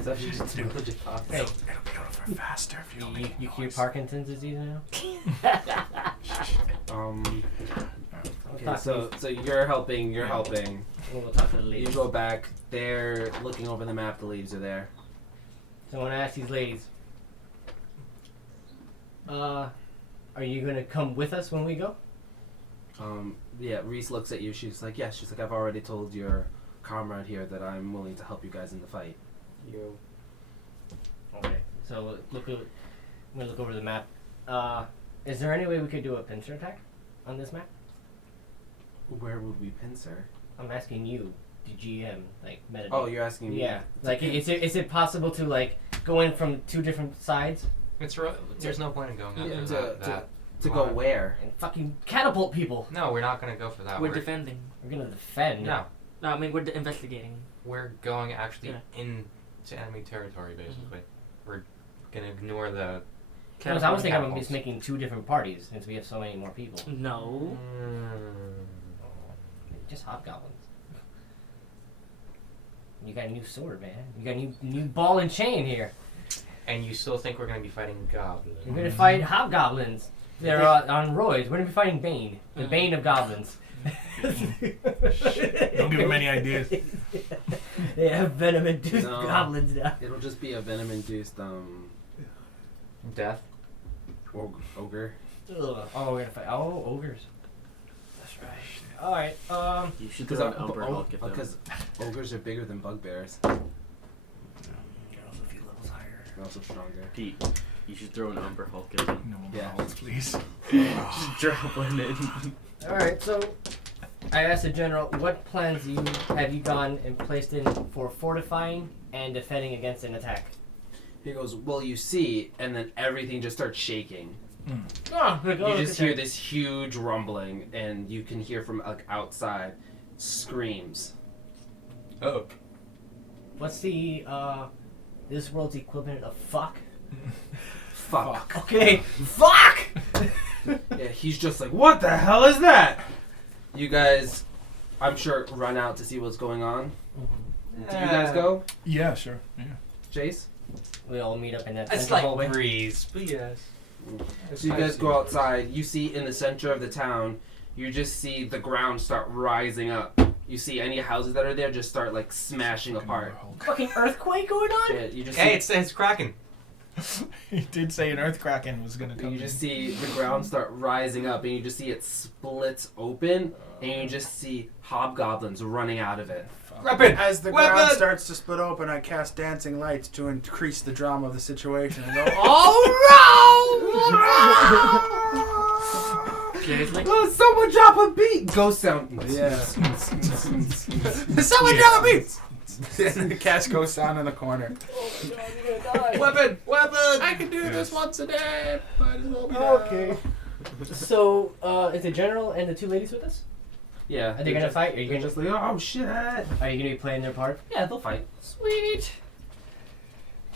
Stuff you just do. Hey. It'll be over faster if you don't make You noise. cure Parkinson's disease now? Okay, so you're helping. We'll go talk to the You ladies. go back. They're looking over the map. The leaves are there. So I want to ask these ladies. Are you gonna come with us when we go? Yeah, Reese looks at you. She's like, yeah. She's like, I've already told your comrade here that I'm willing to help you guys in the fight. Okay. So I'm gonna look over the map. Is there any way we could do a pincer attack on this map? Where would we pincer? I'm asking you, the GM, like meditate. Oh, you're asking me. Yeah. Like, is it possible to like go in from two different sides There's no point in going out Yeah, there. to go where? and fucking catapult people? No, we're not going to go for that. We're defending. We're gonna defend. No, No, I mean we're investigating. we're going actually Yeah. into enemy territory, basically. We're going to ignore the... Because I was thinking I'm Catapults. just making two different parties since we have so many more people. No. Just hobgoblins. You got a new sword, man. You got a new ball and chain here. And you still think we're going to be fighting goblins? We're gonna fight hobgoblins. They're on roids. We're gonna be fighting Bane, the Bane of goblins. Don't give him any ideas. They have venom-induced No. goblins now. It'll just be a venom-induced Death? ogre. Ugh. Oh, we're gonna fight. Oh, ogres. That's right. All right. You should throw an Umber Hulk at them. Because ogres are bigger than bugbears. You're also a few levels higher. They're also stronger. Pete, you should throw an Umber Hulk at them. No more Yeah. Hulks, please. Just drop one in. All right. So, I asked the general, what plans have you gone and placed in for fortifying and defending against an attack? He goes, well, you see, and then everything just starts shaking. Oh, You just hear this huge rumbling, and you can hear from like outside screams. Oh. What's the this world's equivalent of fuck? Fuck. Okay, fuck. Yeah, he's just like, what the hell is that? You guys, I'm sure, run out to see what's going on. Do you guys go, Yeah, sure. Yeah. Chase? We all meet up in that It's central like hallway. breeze, but yes. So you guys go outside. You see in the center of the town, you just see the ground start rising up. You see any houses that are there just start like smashing apart. Fucking earthquake going on? Yeah, you just Hey, see, it's cracking. He did say an Earthkraken was gonna come. you just see the ground start rising up, and you just see it splits open, and you just see hobgoblins running out of it. Weapon! As the Weapon! ground starts to split open, I cast dancing lights to increase the drama of the situation and go, "Oh Seriously? Oh, someone drop a beat! Ghost sound. Yeah. Someone drop a beat! And the cast goes down in the corner. Weapon! Weapon! I can do this once a day. Might as well be Okay. So, is the general and the two ladies with us? Yeah. Are they gonna fight? Are you They're gonna just like, oh shit! Are you gonna be playing their part? Yeah, they'll fight. Sweet.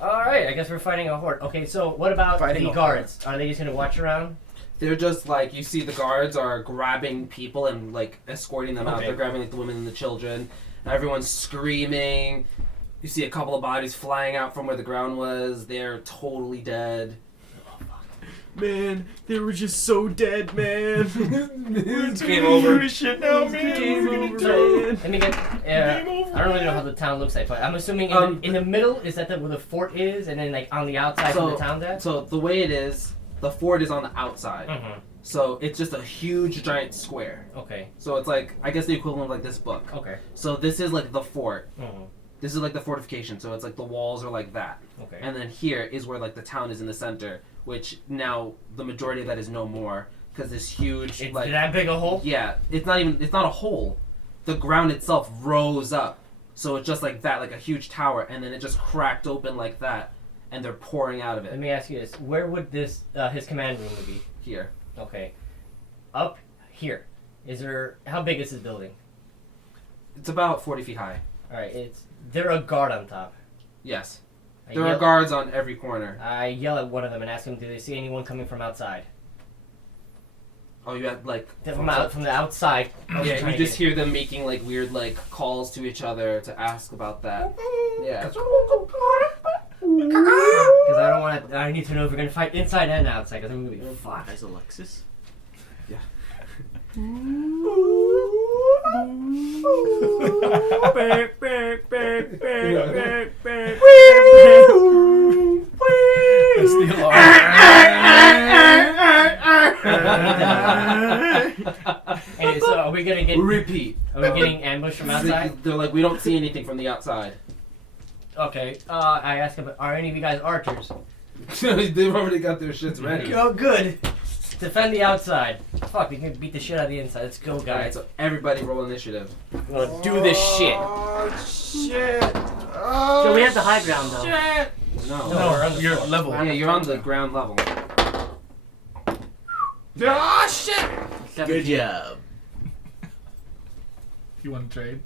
All right, I guess we're fighting a horde. Okay, so what about Fighting the a guards? Are they just gonna watch around? They're just like, you see the guards are grabbing people and like escorting them out. Okay. They're grabbing like the women and the children. Everyone's screaming. You see a couple of bodies flying out from where the ground was. They're totally dead. Man, they were just so dead, man. Game over. Shit now, man. Game We're gonna over, do it. man. Let me get. Game over, I don't really know man. how the town looks like, but I'm assuming Um, in the middle is that where the fort is, and then like on the outside So- where the town's at. So the way it is, the fort is on the outside. Mm-hmm. So it's just a huge giant square. Okay. So it's like, I guess the equivalent of like this book. Okay. So this is like the fort. Mm-hmm. This is like the fortification. So it's like the walls are like that. Okay. And then here is where like the town is in the center, which now the majority of that is no more because this huge It's like that big a hole? yeah, it's not a hole. The ground itself rose up, so it's just like that, like a huge tower, and then it just cracked open like that, and they're pouring out of Let it me ask you this: where would this his command room would be? here. Okay. Up here. Is there? How big is this building? It's about 40 feet high. All right. It's there a guard on top. Yes, I there are yell- guards on every corner. I yell at one of them and ask them, do they see anyone coming from outside? Oh, you had like From the outside. yeah, you just hear them making like weird like calls to each other to ask about that. Yeah. Because I don't want to. I need to know if we're gonna fight inside and outside. Because I'm gonna be fucked. As Alexis? That's the alarm. Anyway, so are we gonna get? Repeat. Are we getting ambushed from outside? They're like, we don't see anything from the outside. Okay. I asked him, are any of you guys archers? They've already got their shits ready. Oh, good. Defend the outside. Fuck, we can beat the shit out of the inside. Let's go, Alright, guys. so everybody roll initiative. We're gonna do this shit. Oh shit! So we have the high ground though. Shit! No. No, we're on the You're floor. level. Yeah, you're on the ground level. Oh shit! 17. job. You want to trade?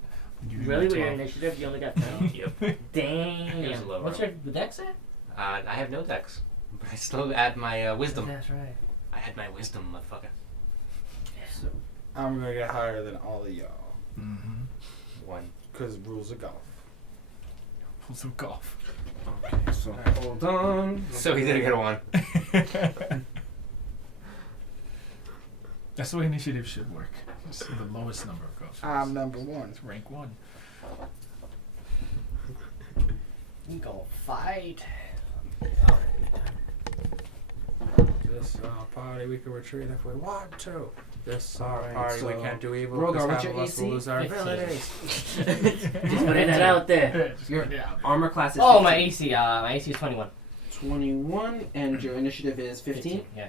Give you Really? my With your 12. initiative, you only got 10? Yep. It was a Damn. low What's roll. your dex at? I have no dex, but I still add my wisdom. That's right. I had my wisdom, motherfucker. I'm gonna get higher than all of y'all. Mm-hmm. 1. Because rules of golf. Pull some golf. Okay, so hold on. So he didn't get a 1. That's the way initiative should work. It's the lowest number of golf. I'm number 1. It's rank 1. We go fight. This party we can retreat if we want to. This Alright, party we so can't do evil. Rogar, 'cause what's half your of us AC? will lose our 15. abilities. Just putting it out there. Just Your go down. armor class is Oh, 15. my AC. My AC is 21. 21, and your initiative is 15. Yeah.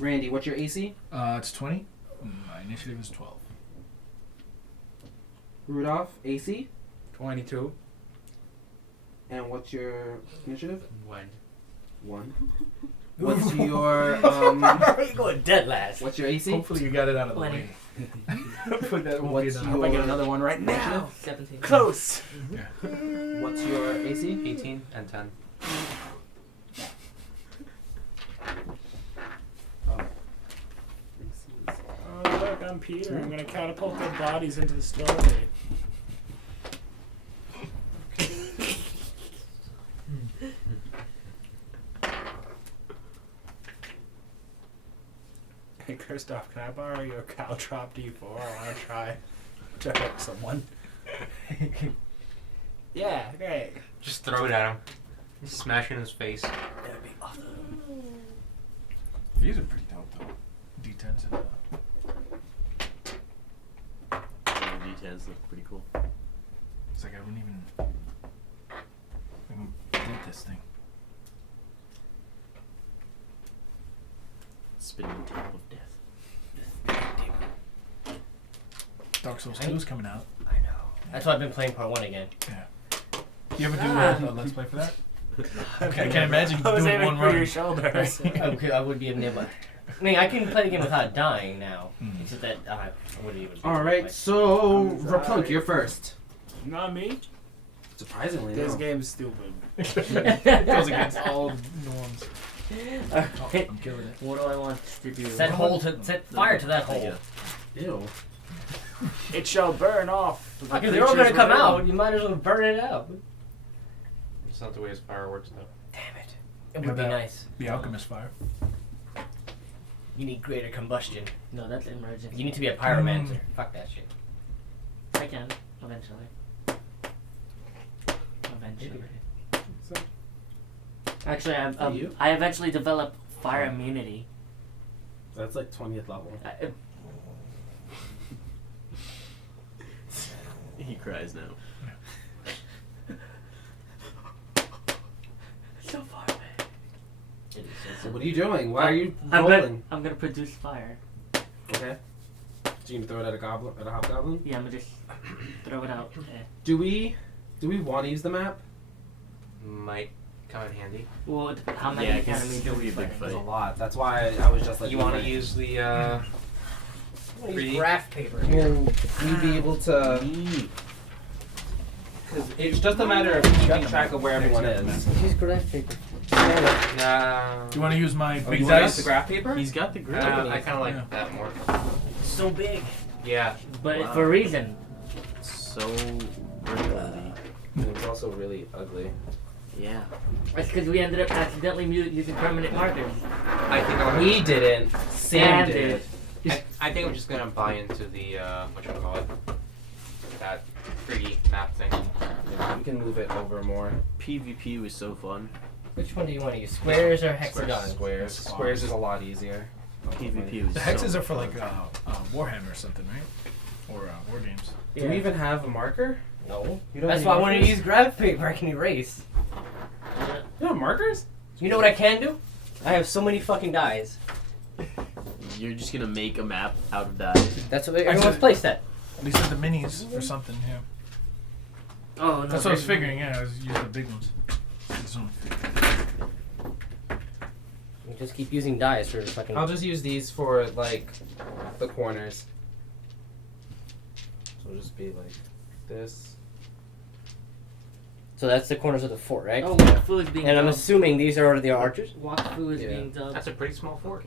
Randy, what's your AC? It's 20. My initiative is 12. Rudolph, AC? 22. And what's your initiative? 1. 1. What's your You're going dead last. what's your AC? Hopefully you got it out of the 20. way. Hopefully that won't What's be I enough. hope I get another one right now. 17. Close. What's your AC? 18 and 10. Oh look, I'm Peter. I'm gonna catapult their bodies into the story. Hey Christoph, can I borrow your caltrop D4? I wanna try to hurt someone. Yeah, great. Just throw it at him. Smash it in his face. That'd be awesome. These are pretty dope though. D10s and D10s look pretty cool. it's like I wouldn't even did this thing. Spinning top of death. Dark Souls 2 is coming out. I know. That's why I've been playing part 1 again. Yeah. You ever do a let's play for that? Okay, I can't imagine I was doing aiming one for run. your shoulders. I would be able to. I mean, I can play the game without dying now. Mm. It's just that I wouldn't even. Alright, so I'm Raplunk, sorry. you're first. Not me. Surprisingly, This no. game's stupid. Goes against all norms. Oh, Alright. I'm killing it. What do I want to do? Set fire to that hole. Ew. It shall burn off. the Fuck, if they're all gonna creatures come within. out, you might as well burn it out. It's not the way his fireworks though. Damn it. It would be What about nice. The Alchemist Fire. You need greater combustion. No, that's emergency. You need to be a pyromancer. Fuck that shit. I can, eventually. Eventually. Actually, You? I eventually developed fire immunity. That's like 20th level. He cries now. So far away. It is So what are you doing? Why are you I'm rolling? gonna produce fire. Okay. So you can throw it at a goblin, at a hobgoblin? Yeah, I'm gonna just throw it out. Yeah. Do we want to use the map? Might come in handy. Well, how many Yeah, 'cause enemies it's do gonna we be a big fight? There's a fight. lot. That's why I was just like. You want to use the graph paper. Will we be able to? Because it's just a matter of keeping track of where everyone is. Use graph paper. Nah. Do you want to use my Oh, big you want to use dice? the graph paper? He's got the grip. I kind of like Yeah. that more. So big, Yeah. but Wow. for a reason. So burgundy. So also really ugly. Yeah. That's because we ended up accidentally using permanent markers. I think We didn't. Sam did. I think I'm just gonna buy into the whatchamacallit, that 3D map thing. Yeah, we can move it over more. PvP was so fun. Which one do you want to use? Squares or hexagons? Squares. Squares is a lot easier. PvP was The so hexes are for fun. like Warhammer or something, right? Or war games. Do we even have a marker? No. You don't That's have why I any wanted to markers? use graph paper. I can erase. You have markers? You know what I can do? I have so many fucking dies. You're just gonna make a map out of dice. That's what everyone's placed at. These are the minis or something, yeah. Oh no. That's what I was there's- figuring, yeah, I was using the big ones. This one. You just keep using dies for fucking. I'll just use these for like the corners. So it'll just be like this. So that's the corners of the fort, right? Oh, walk food is being And I'm dubbed. assuming these are the archers. Walk food is Yeah. being dubbed. That's a pretty small fort.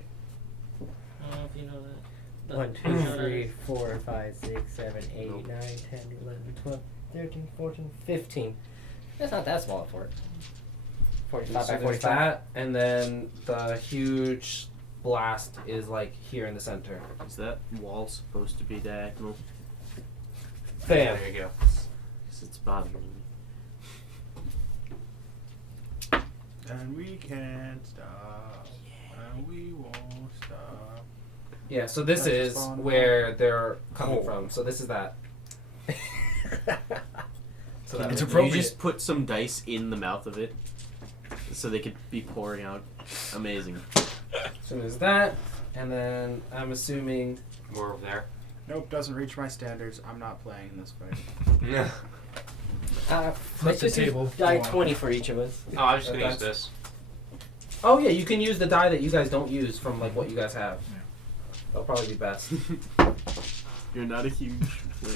I don't know if you know that. But 1, you 2, know that 3, is- 4, 5, 6, 7, 8, Nope. 9, 10, 11, 12, 13, 14, 15. That's not that small a fort. 45 So by there's 45. that, and then the huge blast is like here in the center. Is that wall supposed to be diagonal? Bam. There you go. Because it's bothering me. And we can't stop. And we won't stop. Yeah, so this That's is spawn where they're coming Oh. from. So this is that. So that It's You appropriate. just put some dice in the mouth of it, so they could be pouring out. Amazing. So there's that, and then I'm assuming. More over there. Nope, doesn't reach my standards. I'm not playing in this fight. Let's the just use table. die Go on. 20 for each of us. Oh, I was just gonna use That's- this. Oh yeah, you can use the die that you guys don't use from like what you guys have. Yeah. That'll probably be best. You're not a huge.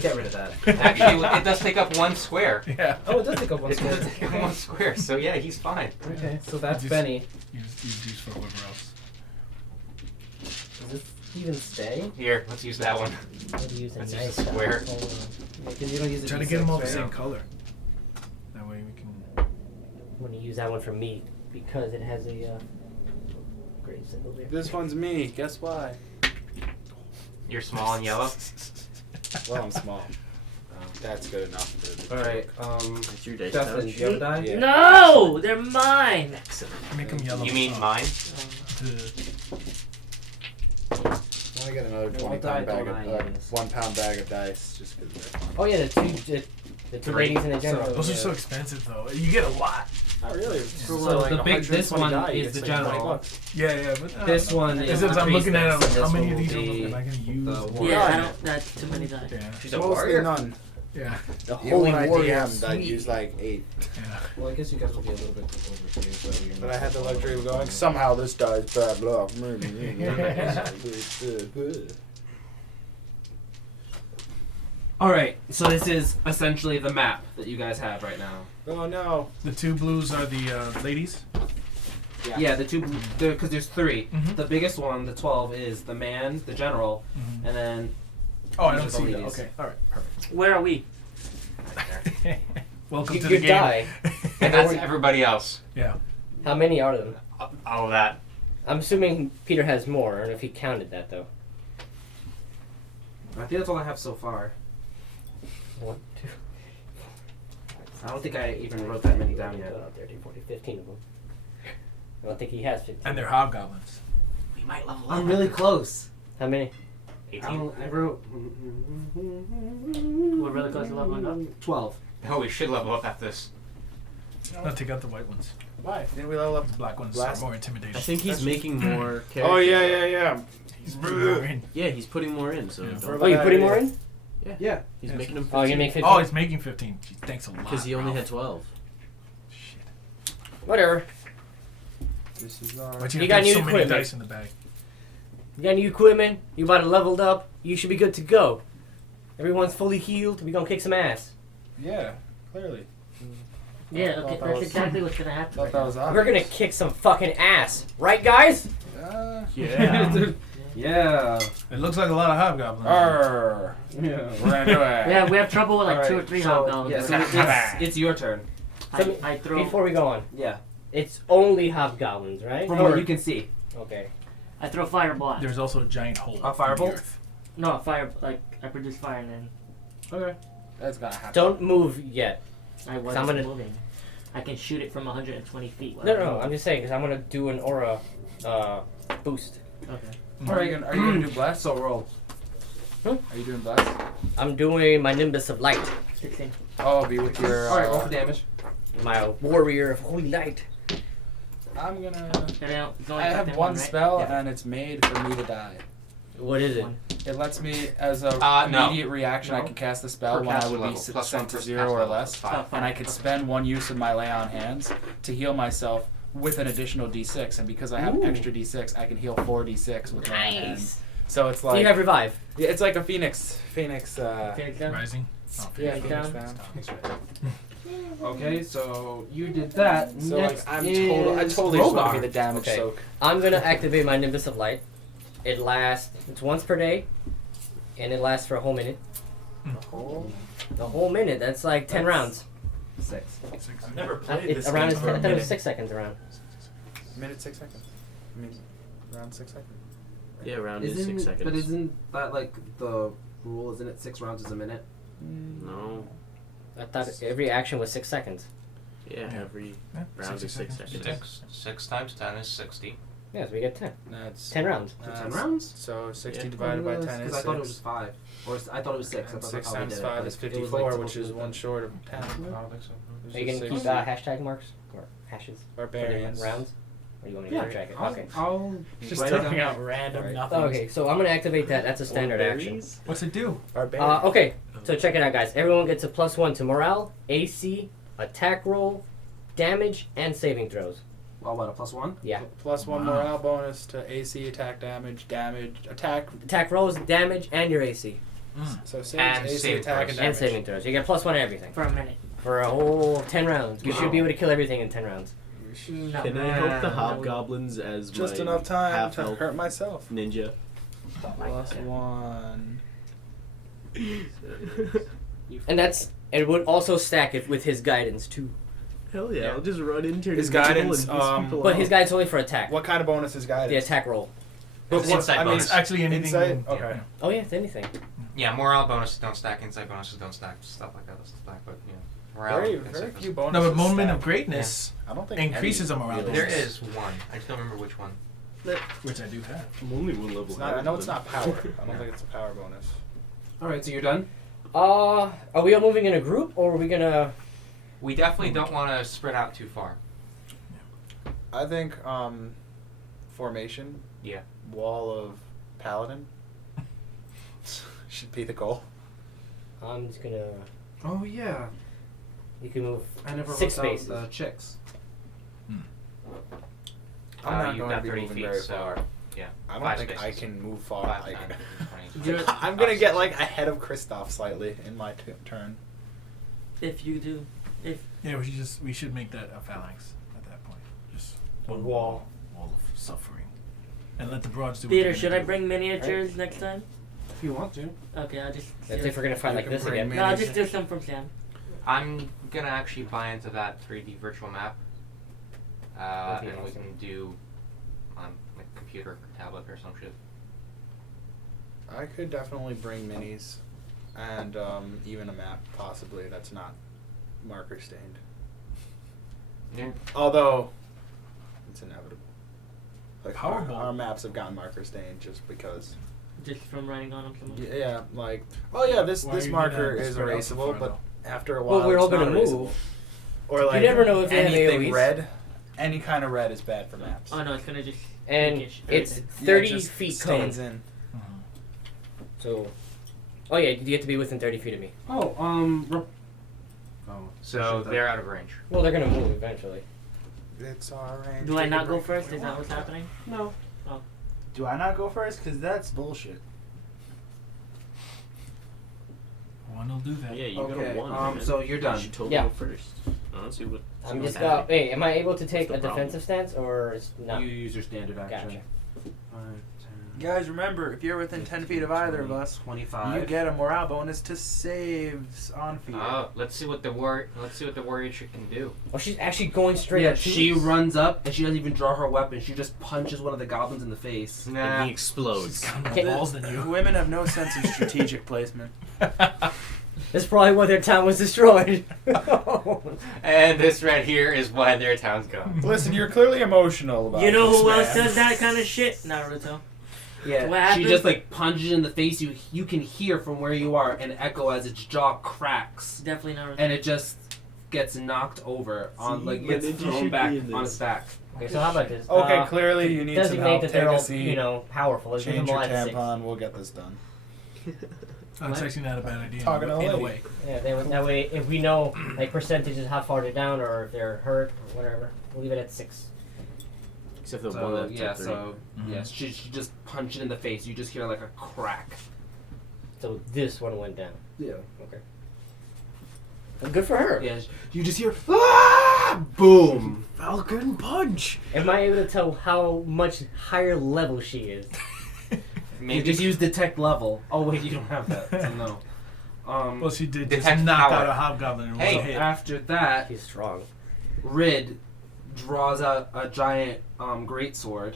Get rid of that. Actually, it does take up 1 square. Yeah. Oh, it does take up one It does square. take up 1 square, so yeah, he's fine. Okay, so that's Just- Benny. Use these for whoever else. Does this even stay? Here, let's use that one. Maybe use a Let's nice use a square. Hold on. Because you don't use it. Try to get them all the same color. That way we can. I'm going to use that one for me because it has a great symbol there. This one's me. Guess why? You're small and yellow. Well, I'm small. That's good enough. For All right, That's your dice Justin, do pouch. you have a die? Yeah. No, they're mine. Make them yellow. You mean mine? I want to get another No, 20 what die pound bag don't of, I use? 1 pound bag of dice, just because they're fun. Oh, yeah, the two ladies in the general. Those are Yeah. so expensive though. You get a lot. Oh, really? So like the big, this 120 one die, you is get the like 20 general. bucks. Yeah, but This one is As the I'm looking at it, I'm like, priestess, how and many of this these will am I be gonna use? the war. Yeah, I Yeah. don't. That's too many dice. Yeah. She's a Mostly warrior. none. Yeah. The Holy Even when I warrior. DM'd, I'd use like 8. Yeah. Well, I guess you guys will be a little bit over here, so you're But not I had the so luxury of far. going, somehow this dies bad luck. All right, so this is essentially the map that you guys have right now. Oh no. The two blues are the ladies. Yeah, the two, because there's 3. Mhm. The biggest one, the 12, is the man, the general, Mhm. and then Oh, I These don't are the see that. ladies. Okay. All right. Perfect. Where are we? Welcome You to could the game. die. And that's everybody else. Yeah. How many are them? All of that. I'm assuming Peter has more. I don't know if he counted that, though. I think that's all I have so far. 1, 2, I don't think I even wrote that many down yet. 12, 13, 14, 15 of them. I don't think he has 15. And they're hobgoblins. We might level up. I'm really close. How many? 18. I wrote We're really close to leveling up. 12. Oh, we should level up after this. No, take out the white ones. Why? Didn't we level up? The black ones Last- are more intimidating. I think he's making more characters. Oh, yeah. He's putting more in. Yeah, he's putting more in, so Yeah. don't. Oh, you putting more in? Yeah. He's Yes. making them 15. Oh, you're gonna make 15? Oh, he's making 15. Gee, thanks a lot. Because he only Ralph. had 12. Shit. Whatever. This is But You you got got new so many equipment. dice in the bag. You got new equipment. You about to leveled up. You should be good to go. Everyone's fully healed. We gonna kick some ass. Yeah, clearly. Yeah, thought okay, that that's was- exactly what's gonna happen. Thought Right that now. was We're obvious. gonna kick some fucking ass, right, guys? Yeah. Yeah. It looks like a lot of hobgoblins. Arr. Yeah. We're gonna do it. Yeah, we have trouble with like All 2 or right, 3 so, hobgoblins. yeah, so it's your turn. I throw. Before we go on, Yeah. it's only hobgoblins, right? From Or- what you can see. Okay. I throw fireball. at it. There's also a giant hole. A in the firebolt? earth. No, fire. Like I produce fire and then Okay. That's gonna happen. Don't move yet. I wasn't I'm gonna- moving. I can shoot it from 120 feet. while No, I'm no, moving. I'm just saying because I'm gonna do an aura boost. Okay. Are you gonna do bless? So roll. Are you doing bless? I'm doing my Nimbus of Light, 16. Oh, I'll be with your. Alright, roll for damage. my Warrior of Holy Light. I'm gonna. It's only I have effective one right? spell, Yeah. and it's made for me to die. What is it? One. It lets me, as a No. immediate reaction, I No. can cast the spell Per when I caster would be level, plus sent one to per 0 caster or level, less, it's 5. and I could spend one use of my lay on hands to heal myself with an additional d6, and because I have Ooh. extra d6, I can heal 4d6 with lay on hands. Nice. So it's So like you have revive. yeah, it's like a phoenix. Take them. Rising. Oh, Yeah, Take phoenix down. down. Okay, so you did that. So Next like I is totally just want to Rogar. be the damage Okay. soak. I'm gonna activate my Nimbus of Light. It lasts. It's once per day, and it lasts for a whole minute. A whole minute. That's like 10 rounds. 6. I've never played It's this around. game I for a thought it was minute. 6 seconds around. Minute 6 seconds. I mean, around 6 seconds. Yeah, round is 6 seconds. But isn't that like the rule? Isn't it 6 rounds is a minute? No. I thought every action was 6 seconds. Yeah, Yeah. every Yeah, round 60 is 6 seconds. seconds. 6 times 10 is 60. Yeah, so we get 10. That's 10 rounds. 10 rounds? So 60 Yeah. divided by 10 is Because I thought it was 6. 5. Or I thought it was 6. I And thought 6 that's how we times did 5 it. is Like, it was, 54, like, which is supposed to be one short of 10. I don't think so. Are you gonna Six. keep hashtag marks or hashes for the Barbarians. rounds? Or you want me to Yeah, keep track it? I'll, Okay. I'll Just write it throwing down. out random Right. nothing. Okay, so I'm gonna activate that. That's a standard action. What's it do? Barbarians. Okay, so check it out, guys. Everyone gets a +1 to morale, AC, attack roll, damage, and saving throws. Well, what, a +1? Yeah. Plus 1 Wow. morale bonus to AC, attack damage, attack. Attack rolls, damage, and your AC. So saves, And AC, saving attack, throws. and And damage. saving throws. You get +1 to everything. For a minute. For a whole 10 rounds. You should be able to kill everything in 10 rounds. No. Can I help the hobgoblins as Just my enough time half to health hurt myself. ninja? Plus 1. And it would also stack it with his guidance, too. Hell yeah, Yeah. I'll just run into His invisible guidance, and piss people But off. his guidance only for attack. What kind of bonus is guidance? The attack roll. But It's what, insight I mean, bonus. Actually, anything. Insight? Yeah, Okay. yeah. Oh, yeah, it's anything. Yeah, morale bonuses don't stack, insight bonuses don't stack, stuff like that doesn't stack, but yeah. Morale, very, insight very does. few bonuses. No, but moment stack. of greatness I don't think increases any a morale really There bonus. is one. I just don't remember which one. which I do have. I'm only one level. It's not, I know it's not power. I don't think it's a power bonus. Alright, so you're done? Are we all moving in a group, or are we gonna... We definitely don't want to spread out too far. I think formation. Yeah. Wall of paladin should be the goal. I'm just gonna... Oh, yeah. You can move I never 6 looked down spaces. the chicks. I'm not you've going to got be 30 moving feet, very so far. yeah. I don't 5 think I spaces. can move far. 5, I 10, can- 20. I'm gonna get like ahead of Kristoff slightly in my turn. If you do. Yeah, we should make that a phalanx at that point. Just A one wall. wall of suffering, and let the broads do. what Peter, they're should gonna I do. bring miniatures next time? If you want to. Okay, I'll just. That's if we're gonna fight You like can this bring again. me- No, I'll just do some from Sam. I'm gonna actually buy into that 3D virtual map, That'd be and we awesome. can do on like computer or tablet or some shit. I could definitely bring minis, and even a map possibly that's not marker stained. Yeah. Although it's inevitable. Like Powerball. our maps have gotten marker stained just because. Just from writing on them so much. Yeah, like oh yeah, this Why are you marker gonna is spread out so erasable, far, but after a Well, while we're it's all gonna not move. erasable. Or like never know if they have anything AoEs. red, any kind of red is bad for maps. Oh no, it's gonna just. And pinkish it's everything. 30 Yeah, it just feet cone. stains in. Mhm. So... Oh yeah, you have to be within 30 feet of me. Oh, So they're out of range. Well, they're gonna move eventually. It's our range. Do I Take a not go break first? if we Is that want. what's happening? No. Do I not go first? Because that's bullshit. One will do that. Yeah, you Okay, got a 1. man. so you're done. You should totally Yeah. go first. I don't see what. I'm what's just happening. Hey, am I able to take What's a the problem? defensive stance or is not? You use your standard action. Gotcha. 5, 10, Guys, remember, if you're within 10 feet of either of us, 25. you get a morale bonus to saves on fear. Let's see what the warrior chick can do. Oh, she's actually going straight Yeah, at you. she runs up and she doesn't even draw her weapon. She just punches one of the goblins in the face. And Nah. he explodes. Got more Okay. balls than you. Women have no sense of strategic placement. That's probably why their town was destroyed. And this right here is why their town's gone. Listen, you're clearly emotional about You know this, who else man. does that kind of shit? Naruto. Yeah, What she happened? just like punches in the face. You can hear from where you are an echo as its jaw cracks, Definitely Naruto. and it just gets knocked over on See, like my gets ninja thrown should back be in on this. its back. Okay, so how about this? Okay, clearly you need some designate help. that Take they're a all, seat. you know, powerful. Let's give Change them your all at 6. tampon. We'll get this done. That's actually not a bad idea. Talking to a in a lady. way. Yeah, that way, if we know like percentages how far they're down or if they're hurt or whatever, we'll leave it at 6. Except the one So that's yeah, at 3. so Mhm. yeah, she just punched it in the face. You just hear like a crack. So this one went down. Yeah. Okay. Well, good for her. Yeah, you just hear ah! Boom. Falcon punch! Am I able to tell how much higher level she is? You Maybe just use detect level. Oh wait, you don't have that. So no. Well, she did just Detect knock power. out a hobgoblin and Hey, was a hit. After that, She's strong. Rid draws out a giant greatsword.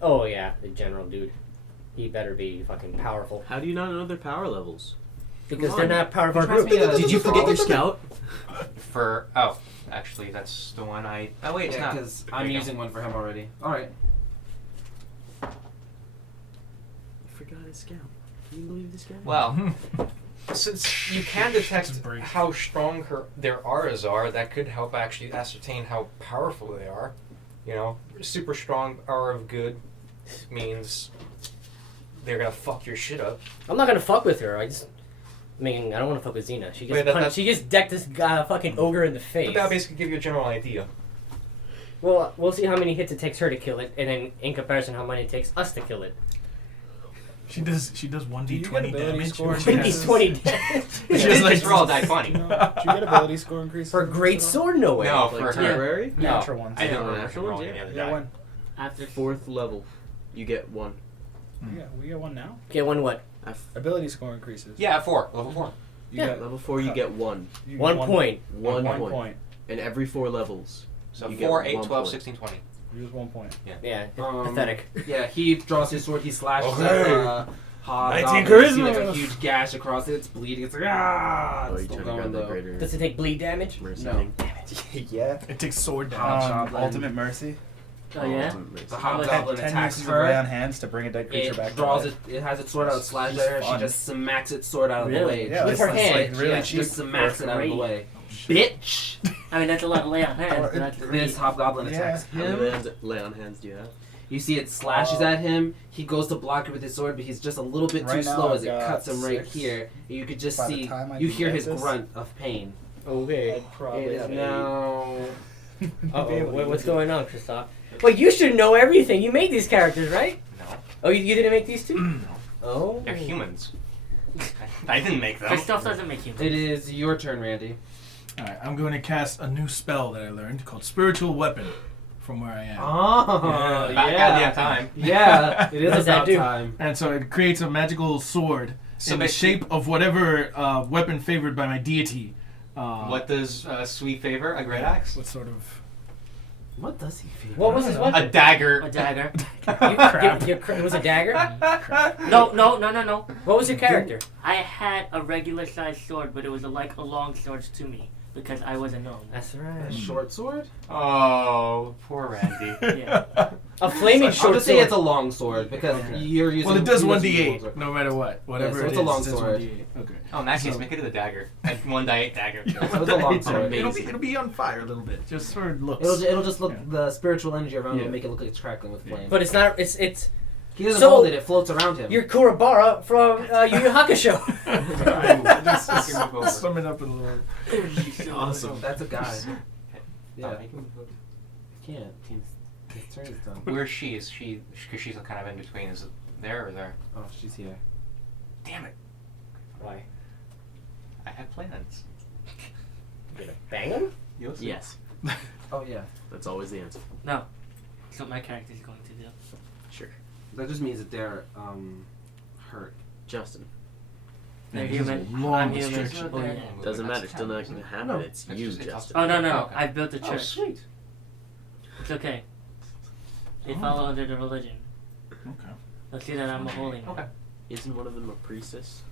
Oh yeah, the general dude. He better be fucking powerful. How do you not know their power levels? Because Come they're on. not part of our Trust group. me, Did you forget your scout? for actually that's the one I. Oh wait, it's Yeah, not. because There I'm you go. using one for him already. All right. I forgot his scout. Can you believe this guy? Well, since you can detect Just break. how strong their auras are, that could help actually ascertain how powerful they are. You know, super strong aura of good means they're gonna fuck your shit up. I'm not gonna fuck with her. I mean, I don't want to fuck with Xena. She just Wait, that- she just decked this guy, fucking ogre in the face. But that basically give you a general idea. Well, we'll see how many hits it takes her to kill it, and then in comparison, how many it takes us to kill it. She does Do you 1d20 get ability damage. score? which Yes. He's is- 20 damage. It's Just just like roll die 20. Do you get ability score increase? For a great sword, no way. No, Like for her. temporary? No, Natural ones. I didn't Yeah, remember natural rolling ones, any other Yeah, die. one. After 4th level. You get 1. Yeah, we get one now. Get one what? Ability score increases. Yeah, at 4, level 4. You Yeah. get Level 4, you get 1. you get 1 point. 1 One point. point. And every 4 levels. So You get 4, 8, 1 12, point. 16, 20. Use 1 point. Yeah, Um, pathetic. Yeah, he draws his sword. He slashes Okay. at Hobb. 19 You see like a charisma. huge gash across it. It's bleeding. It's like ah. Oh, It's you still trying to going grab the though. greater Does it take bleed damage? mercy No. thing? Yeah. It takes sword Hobb damage. Goblin. Ultimate mercy. Oh yeah. Ultimate mercy. The hobgoblin 10 attacks uses of lay on her. hands to bring a dead creature It back. draws to it. life. It has its sword out, slashes at her, and she Fun. just smacks its sword out of the Really? way. Yeah, With it's her like, hand. really Yeah, cheap. just smacks for it out of the free. way. Bitch! I mean that's a lot of lay on hands. Or But that's This great. hobgoblin Yeah. attacks How many him. lay on hands do you have? You see it slashes at him. He goes to block it with his sword, but he's just a little bit too Right now slow I've as it got cuts him right 6. here. You could just By the see, time I you can hear get his this- grunt of pain. Okay. I'd probably It is have now. Uh-oh. What's going on, Christoph? Wait, you should know everything. You made these characters, right? No, Oh, you didn't make these two? Oh. they're humans. I didn't make them. This stuff doesn't make you. It is your turn, Randy. Alright, I'm going to cast a new spell that I learned called Spiritual Weapon from where I am. Oh, Yeah. Back goddamn time. Yeah, it What is does that about do? time. And so it creates a magical sword So in the basically- shape of whatever weapon favored by my deity. What does Sweet favor? A great axe? What sort of... What does he feel? What was his A weapon? dagger. A dagger. It was a dagger? No. What was your character? I had a regular sized sword, but it was like a long sword to me because I was a gnome. That's A right. short sword? Oh, poor Randy. Yeah. A flaming I'll short just say sword. it's a long sword because Okay. you're using. Well, it does you're using a long 1d8, sword. no matter what. Whatever so it it's is, a long it does sword. 1d8. Okay. Oh, in that case, So- make it a dagger. A 1d8 dagger. So it's a long sword. It'll be on fire a little bit. Just sort of looks. It'll just look Yeah. the spiritual energy around it Yeah. will make it look like it's crackling with flames. But it's not. It's he doesn't So- hold it; it floats around him. you're Kurabara from Yu Yu Hakusho. Just Move over. sum it up in a little. Awesome. That's a guy. Yeah, Make him move over. he can't. His turn is done. Where's she? Is she? Because she's kind of in between. Is it there or there? Oh, she's here. Damn it! Why? I had plans. You gonna bang him? You'll see. Yes. Oh yeah. That's always the answer. No. That's what my character's going to do. Sure. That just means that they're hurt. Justin. They're Yeah, this is a human. long I'm human. restriction. Oh, yeah. Doesn't matter. Still not gonna happen. No. It's That's you, just- it's Justin. Oh no no! Okay. I built a Oh, church. sweet. It's okay. They Oh. follow under the religion. Okay. They'll see that I'm a holy man. Okay. Isn't one of them a priestess?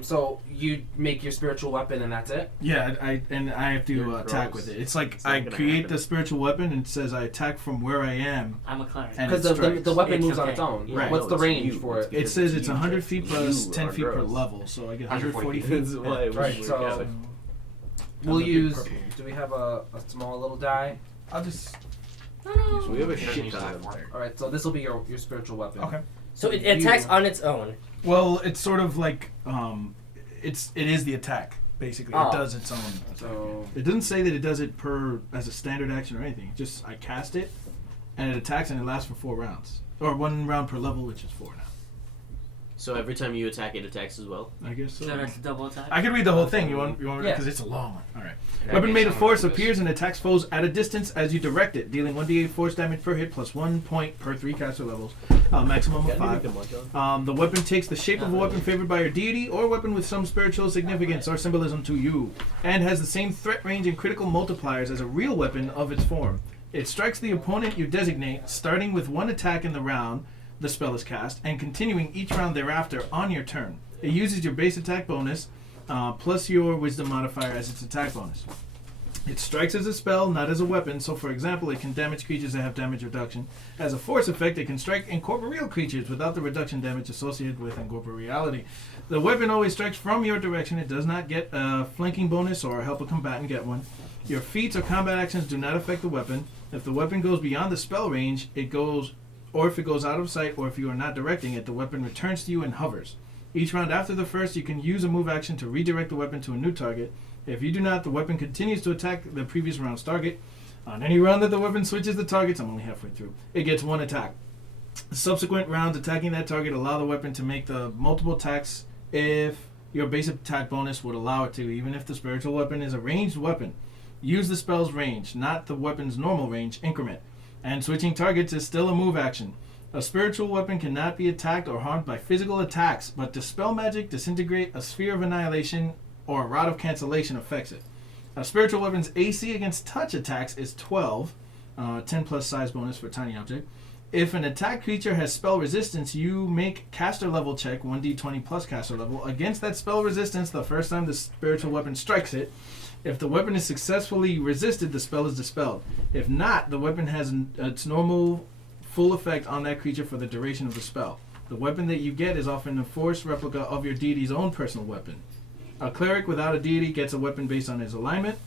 So you make your spiritual weapon and that's it? Yeah, I have to You're attack gross. with it. It's like It's not I gonna create happen. the spiritual weapon and it says I attack from where I am. I'm a cleric. And Because it the strikes. weapon It's moves on okay. its own. Right. What's No, the it's range you. for It's it? because It says it's it's you, 100 Justin. feet plus You 10 are feet per gross. level, so I get 140 140 feet. feet. That's why we Right, were so together. we'll the big use. purple. Do we have a small little die? I'll just. So we have a It doesn't shit use ton that of them. for it. All right, so this will be your spiritual weapon. Okay. So it attacks on its own. Well, it's sort of like it is the attack basically. Oh. It does its own. So It doesn't say that it does it as a standard action or anything. Just I cast it, and it attacks, and it lasts for 4 rounds, or 1 round per level, which is 4 now. So every time you attack, it attacks as well. I guess so. So that's a double attack. I can read the whole thing. You want Yeah. because it's a long one. All right. In that Weapon case, made I'm of gonna force do this. appears and attacks foes at a distance as you direct it, dealing 1d8 force damage per hit plus 1 point per 3 caster levels, maximum of 5. The weapon takes the shape of a weapon favored by your deity or weapon with some spiritual significance or symbolism to you, and has the same threat range and critical multipliers as a real weapon of its form. It strikes the opponent you designate, starting with 1 attack in the round the spell is cast, and continuing each round thereafter on your turn. It uses your base attack bonus plus your wisdom modifier as its attack bonus. It strikes as a spell, not as a weapon, so for example, it can damage creatures that have damage reduction. As a force effect, it can strike incorporeal creatures without the reduction damage associated with incorporeality. The weapon always strikes from your direction. It does not get a flanking bonus or help a combatant get one. Your feats or combat actions do not affect the weapon. If the weapon goes beyond the spell range, or if it goes out of sight, or if you are not directing it, the weapon returns to you and hovers. Each round after the first, you can use a move action to redirect the weapon to a new target. If you do not, the weapon continues to attack the previous round's target. On any round that the weapon switches the targets, I'm only halfway through, it gets 1 attack. Subsequent rounds attacking that target allow the weapon to make the multiple attacks if your base attack bonus would allow it to, even if the spiritual weapon is a ranged weapon. Use the spell's range, not the weapon's normal range increment. And switching targets is still a move action. A spiritual weapon cannot be attacked or harmed by physical attacks, but dispel magic, disintegrate, a sphere of annihilation, or a rod of cancellation affects it. A spiritual weapon's AC against touch attacks is 12, 10 plus size bonus for tiny object. If an attack creature has spell resistance, you make caster level check, 1d20 plus caster level, against that spell resistance the first time the spiritual weapon strikes it. If the weapon is successfully resisted, the spell is dispelled. If not, the weapon has its normal full effect on that creature for the duration of the spell. The weapon that you get is often a force replica of your deity's own personal weapon. A cleric without a deity gets a weapon based on his alignment.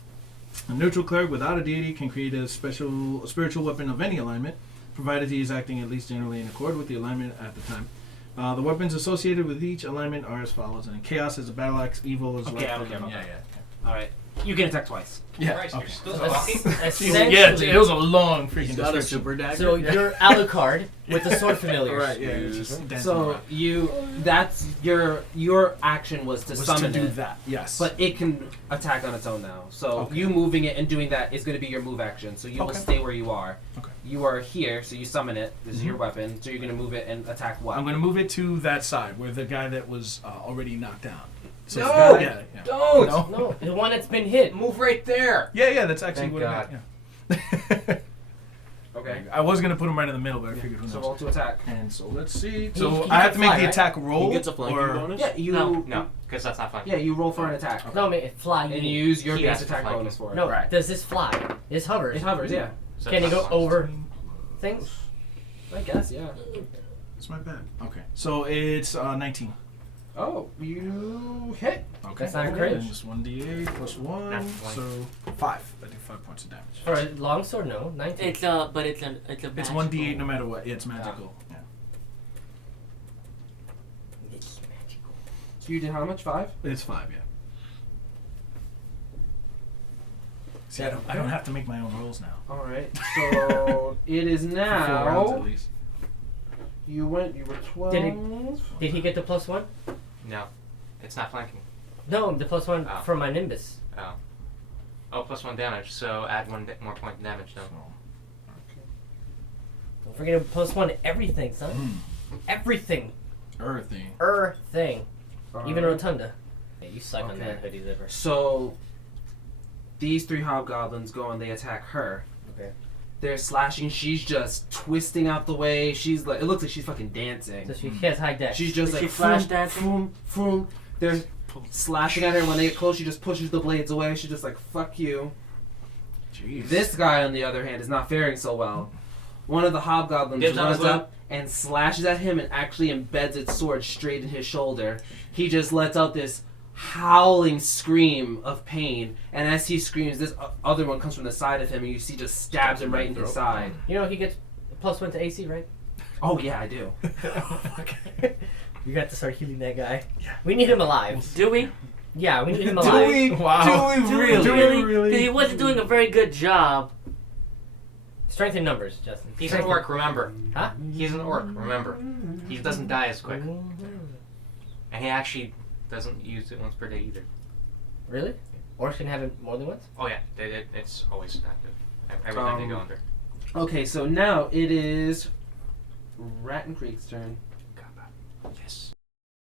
A neutral cleric without a deity can create a spiritual weapon of any alignment, provided he is acting at least generally in accord with the alignment at the time. The weapons associated with each alignment are as follows. And chaos is a battle axe, evil is Okay, I don't weapon. care about Yeah, that. All right, you can attack twice. yeah. Christ, Okay. you're still That's- talking? essentially- Yeah, it was a long freaking He's got a description. super dagger. So you're Alucard with the sword familiars. Right, yeah. It's just dancing So around. that's your action was to Was summon to do it, that. Yes. but it can attack on its own now. So Okay. you moving it and doing that is going to be your move action. So you will Okay. stay where you are. Okay. You are here, so you summon it. This is your weapon. So you're going to move it and attack what? I'm going to move it to that side where the guy that was already knocked down. So No! the guy- yeah. Don't. No. No, the one that's been hit. Move right there. Yeah, that's actually Thank what God. it meant. Yeah. Okay. I was going to put him right in the middle, but I figured who So knows. roll to attack. And so let's see. He So can I have to make fly, the right? attack roll. he gets a flanking or- bonus. Yeah, you. No, because that's not fun. Yeah, you roll for an attack. No, I mean, fly. And you use your He base has to attack flank. bonus for it. No, Right. does this fly? This hovers. It hovers, yeah. So Can he that's go not fun. over things? I guess, yeah. It's my bad. Okay. So it's 19. Oh, you hit. Okay. That's not a crit. And just 1d8 plus 1. That's So 5. I do 5 points of damage. For a longsword, no. 19. It's a It's magical- 1d8 no matter what. It's magical. Yeah. It's magical. So you did how much? 5? It's 5, yeah. See, I don't have to make my own rolls now. All right. So it is For 4 rounds at now. least. You were 12. Did he get the +1? No, it's not flanking. No, the +1 Oh. for my Nimbus. Oh. Oh, plus 1 damage, so add 1 more point of damage, So, then. Don't forget to +1 to everything, son. everything. Earthing. Thing. Even Alright. Rotunda. Yeah, you suck on Okay. that hoodie liver. So these 3 hobgoblins go and they attack her. Okay. They're slashing. She's just twisting out the way. She's like, it looks like she's fucking dancing. So she has high dex. She's just Is like she flash vroom, dancing? vroom, vroom. They're slashing at her. When they get close, she just pushes the blades away. She's just like, fuck you. Jeez. This guy, on the other hand, is not faring so well. One of the hobgoblins Dibs on his runs up and slashes at him and actually embeds its sword straight in his shoulder. He just lets out this howling scream of pain, and as he screams, this other one comes from the side of him, and you see just stabs him right in his side. You know he gets +1 to AC, right? Oh yeah, I do. Okay. You got to start healing that guy. Yeah. We need him alive. Do we? Yeah, we need him alive. Wow. Do we really? 'Cause he wasn't doing a very good job. Strength in numbers, Justin. He's an Strength orc, remember. Huh? He's an orc, remember. He doesn't die as quick. And he actually doesn't use it once per day either. Really? Orcs can have it more than once? Oh yeah, it's always active. Every time they go under. Okay, so now it is Rat and Creek's turn. Yes.